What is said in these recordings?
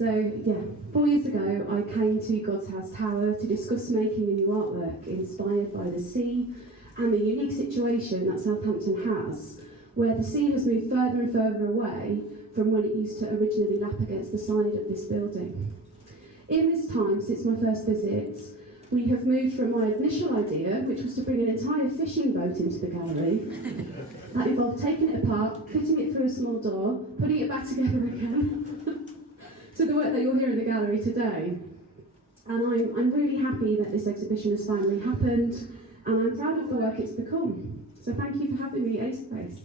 So yeah, 4 years ago I came to God's House Tower to discuss making a new artwork inspired by the sea and the unique situation that Southampton has, where the sea has moved further and further away from when it used to originally lap against the side of this building. In this time, since my first visit, we have moved from my initial idea, which was to bring an entire fishing boat into the gallery. That involved taking it apart, fitting it through a small door, putting it back together again, to the work that you'll hear in the gallery today. And I'm really happy that this exhibition has finally happened, and I'm proud of the work it's become. So thank you for having me at Space.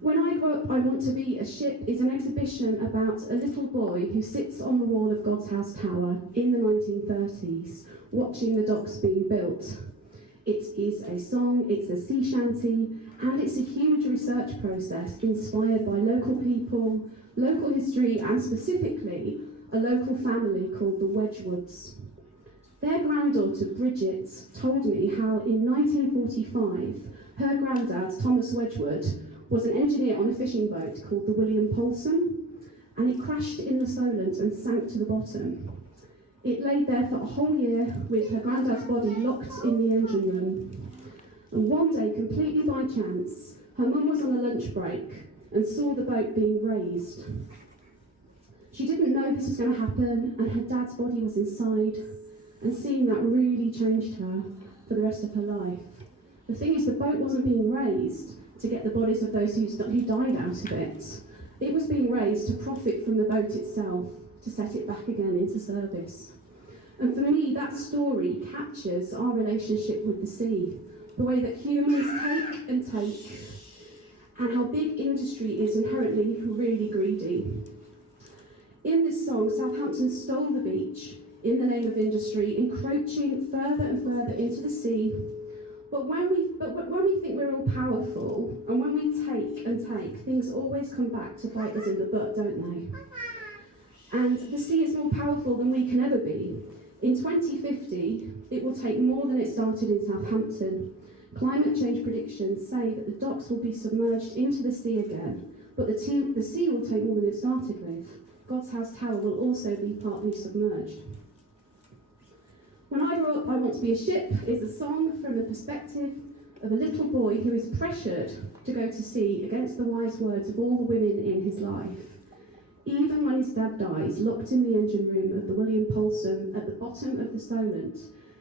When I Grow Up, I Want to Be a Ship is an exhibition about a little boy who sits on the wall of God's House Tower in the 1930s, watching the docks being built. It is a song, it's a sea shanty, and it's a huge research process inspired by local people, local history, and specifically a local family called the Wedgwoods. Their granddaughter Bridget told me how in 1945 her granddad, Thomas Wedgwood, was an engineer on a fishing boat called the William Paulson, and it crashed in the Solent and sank to the bottom. It lay there for a whole year with her granddad's body locked in the engine room. And one day, completely by chance, her mum was on a lunch break and saw the boat being raised. She didn't know this was going to happen, and her dad's body was inside, and seeing that really changed her for the rest of her life. The thing is, the boat wasn't being raised to get the bodies of those who died out of it. It was being raised to profit from the boat itself, to set it back again into service. And for me, that story captures our relationship with the sea, the way that humans take and take, and how big industry is inherently really greedy. In this song, Southampton stole the beach in the name of industry, encroaching further and further into the sea. But when we think we're all powerful, and when we take and take, things always come back to bite us in the butt, don't they? And the sea is more powerful than we can ever be. In 2050, it will take more than it started in Southampton. Climate change predictions say that the docks will be submerged into the sea again, but the sea will take more than it started with. God's House Tower will also be partly submerged. When I Grow Up, I Want to Be a Ship is a song from the perspective of a little boy who is pressured to go to sea against the wise words of all the women in his life. Even when his dad dies, locked in the engine room of the William Paulson at the bottom of the Solent,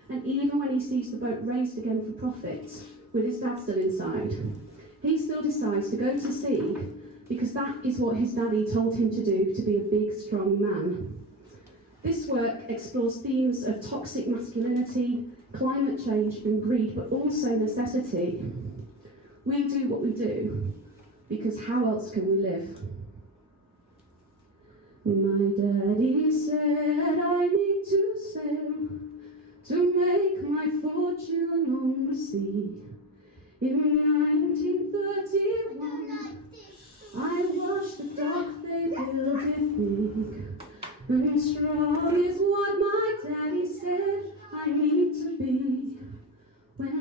and even when he sees the boat raised again for profit, with his dad still inside, he still decides to go to sea because that is what his daddy told him to do, to be a big, strong man. This work explores themes of toxic masculinity, climate change and greed, but also necessity. We do what we do because how else can we live? My daddy said I need to sail to make my fortune on the sea. In 1931, I watched the dock they built it big. And strong is what my daddy said I need to be. When I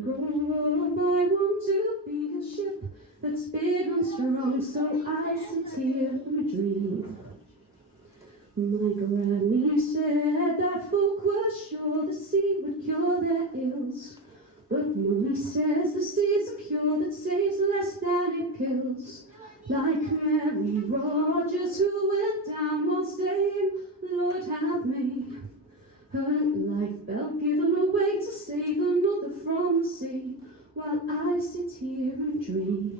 grow up, I want to be a ship that's big and strong, so I sit here and dream. My granny said that folk were sure the sea would cure their ills, but Mummy says the sea's a cure that saves less than it kills. Like Mary Rogers, who went down while saying, Lord have me. Her life belt given away to save another from the sea, while I sit here and dream.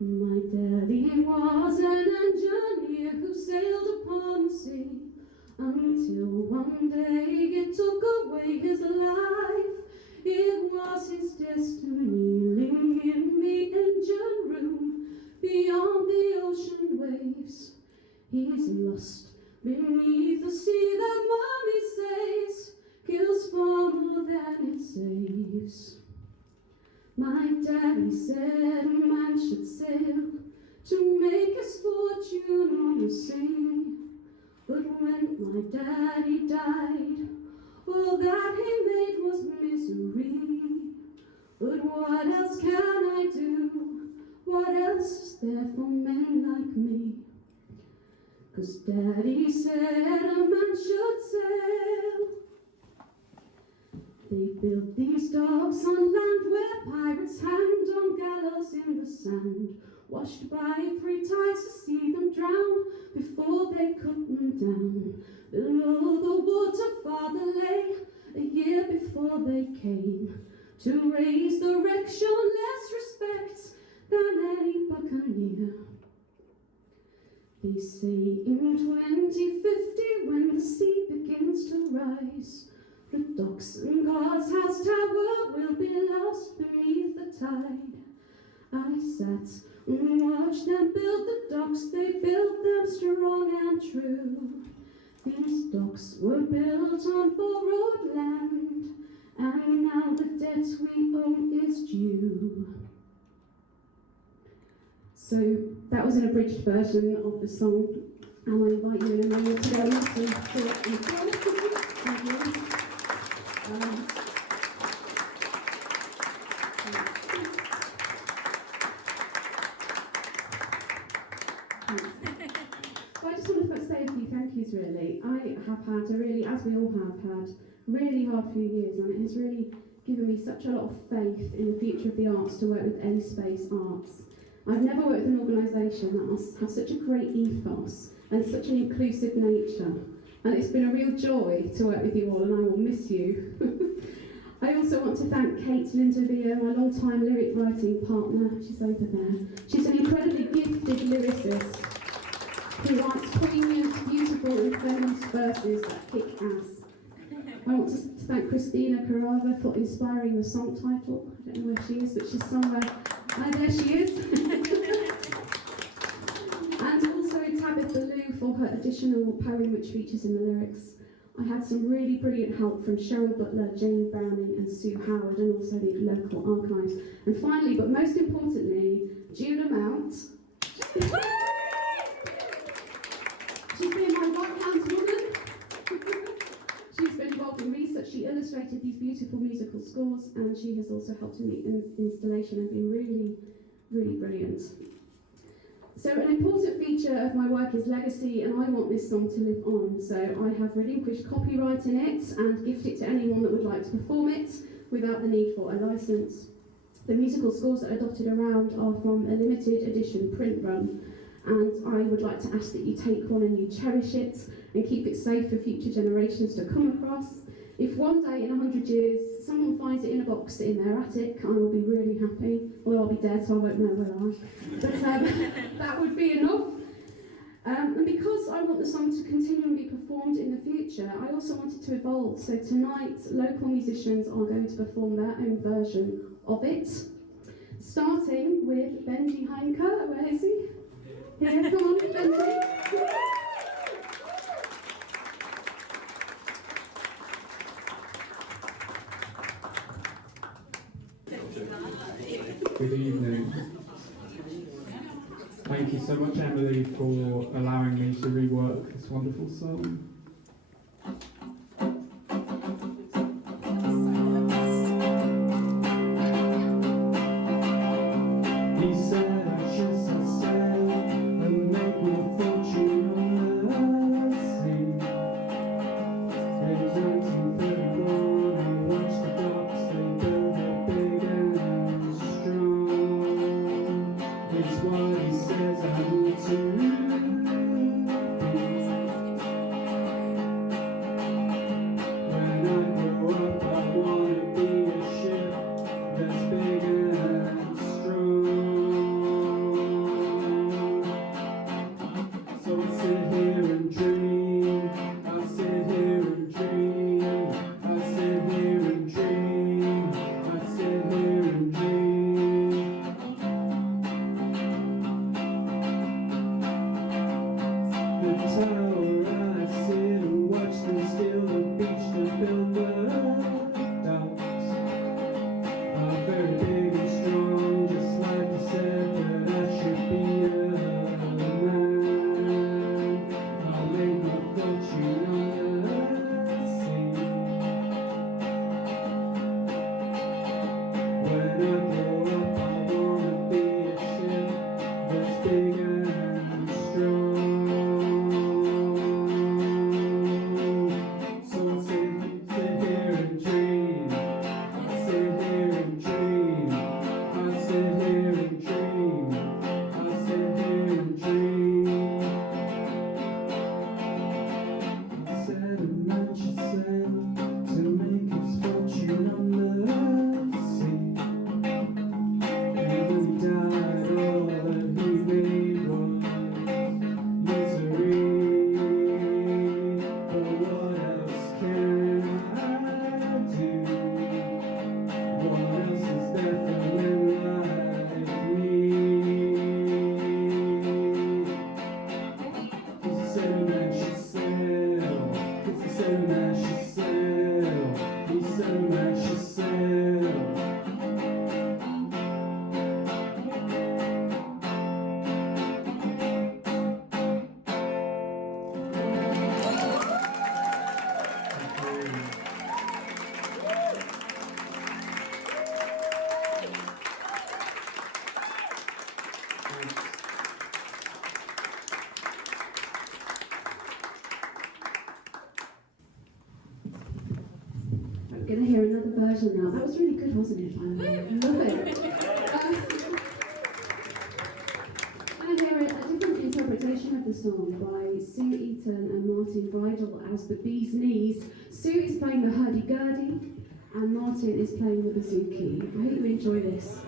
My daddy was an engineer who sailed upon the sea, until one day it took away his life. It was his destiny, kneeling in the engine room, beyond the ocean waves. He's lost beneath the sea that Mommy says kills far more than it saves. My daddy said a man should sail to make his fortune on the sea. But when my daddy died, all that he made was misery. But what else can I do? What else is there for men like me? 'cause Daddy said a man should sail. They built these docks on land where pirates hanged on gallows in the sand, washed by 3 tides to see them drown before they cut them down. Below the water Father lay a year before they came to raise the wreck, show less respect than any buccaneer. They say in 2050 when the sea begins to rise, the docks and God's house tower will be lost beneath the tide. I sat and watched them build the docks, they built them strong and true. These docks were built on borrowed land, and now the debt we owe is due. So that was an abridged version of the song, and I invite you in a moment to go and listen to it in full. Thank you. So I just want to say a few thank yous really. I have had a really, as we all have had, really hard few years, and it has really given me such a lot of faith in the future of the arts to work with Any Space Arts. I've never worked with an organisation that must have such a great ethos and such an inclusive nature, and it's been a real joy to work with you all, and I will miss you. I also want to thank Kate Lindovia, my long-time lyric writing partner. She's over there. She's an incredibly gifted lyricist who writes poignant, beautiful and feminist verses that kick ass. I want to thank Christina Carava for inspiring the song title. I don't know where she is, but she's somewhere. Oh, there she is. And also Tabitha Lou for her additional poem which features in the lyrics. I had some really brilliant help from Cheryl Butler, Jane Browning and Sue Howard, and also the local archives. And finally, but most importantly, Judah Mount. She's been my right-hand woman. She's been involved in research. She illustrated these beautiful musical scores, and she has also helped in the installation and been really, really brilliant. So an important feature of my work is legacy, and I want this song to live on. So I have relinquished copyright in it and gift it to anyone that would like to perform it without the need for a licence. The musical scores that are dotted around are from a limited edition print run, and I would like to ask that you take one and you cherish it and keep it safe for future generations to come across. If one day in 100 years someone finds it in a box in their attic, I will be really happy, although I'll be dead so I won't know where I am. But that would be enough. And because I want the song to continually be performed in the future, I also want it to evolve. So tonight, local musicians are going to perform their own version of it, starting with Benji Heinke. Where is he? Yeah, come on, Benji. Good evening. Thank you so much, Emily, for allowing me to rework this wonderful song. He said I should set sail and make my fortune on the sea. In 1931 I watched the docks, they built it big and strong. It's what he says I need to be. version now. That was really good, wasn't it? I love it. And I hear a different interpretation of the song by Sue Eaton and Martin Bridle as the Bee's Knees. Sue is playing the hurdy-gurdy and Martin is playing the bouzouki. I hope you enjoy this.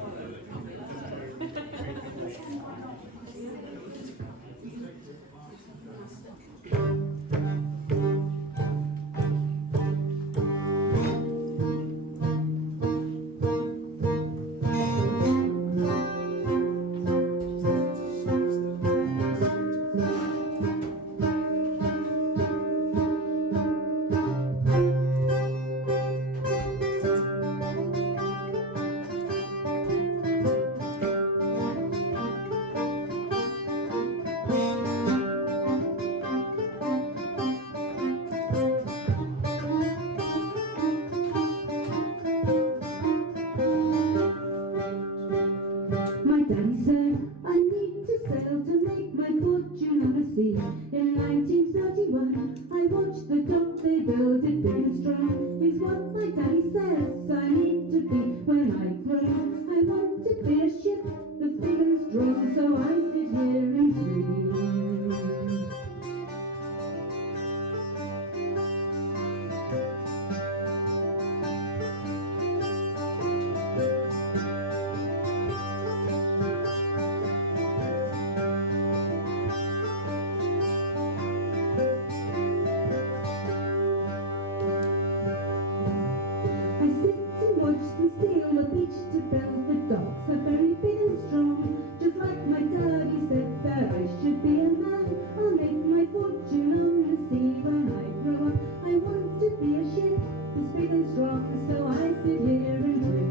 My daddy said I need to sail to make my fortune on the sea. In 1931, I watched the dock they built it big and strong. Is what my daddy says I need to be when I grow up. I want to be a ship that's big and strong, so I sit here and dream. I sit and watch them steel the beach to build the docks are very big and strong. Just like my daddy said that I should be a man. I'll make my fortune on the sea when I grow up. I want to be a ship that's big and strong, so I sit here and dream.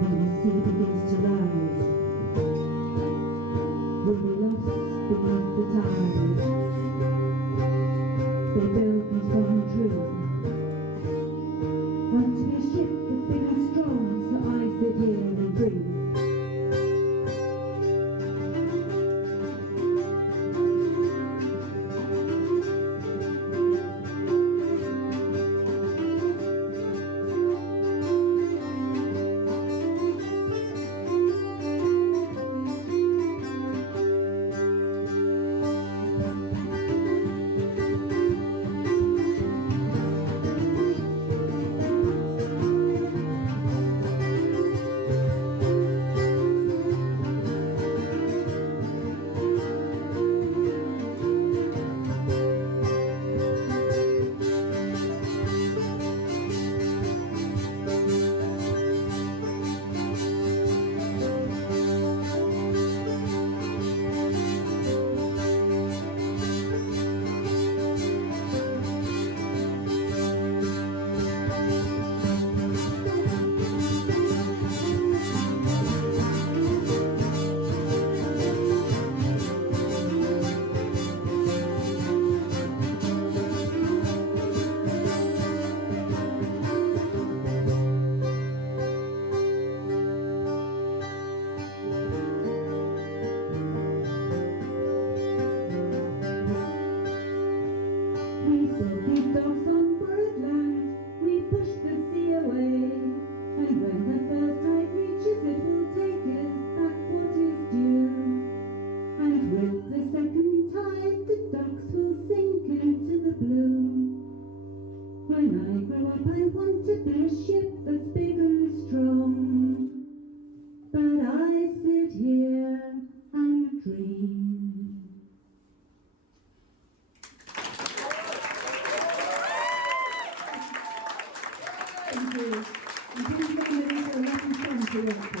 When the sea begins to rise, we'll be lost beneath the tide. They build me from a dream. Want to be a ship that's big and strong, so I sit here and dream. We build these docks on borrowed land, we push the sea away. And when the first tide reaches it will take us back what is due. And with the second tide the docks will sink into the blue. When I grow up I want to be a ship that's big and strong. But I sit here and dream. Thank you. And please get ready for a lucky song to work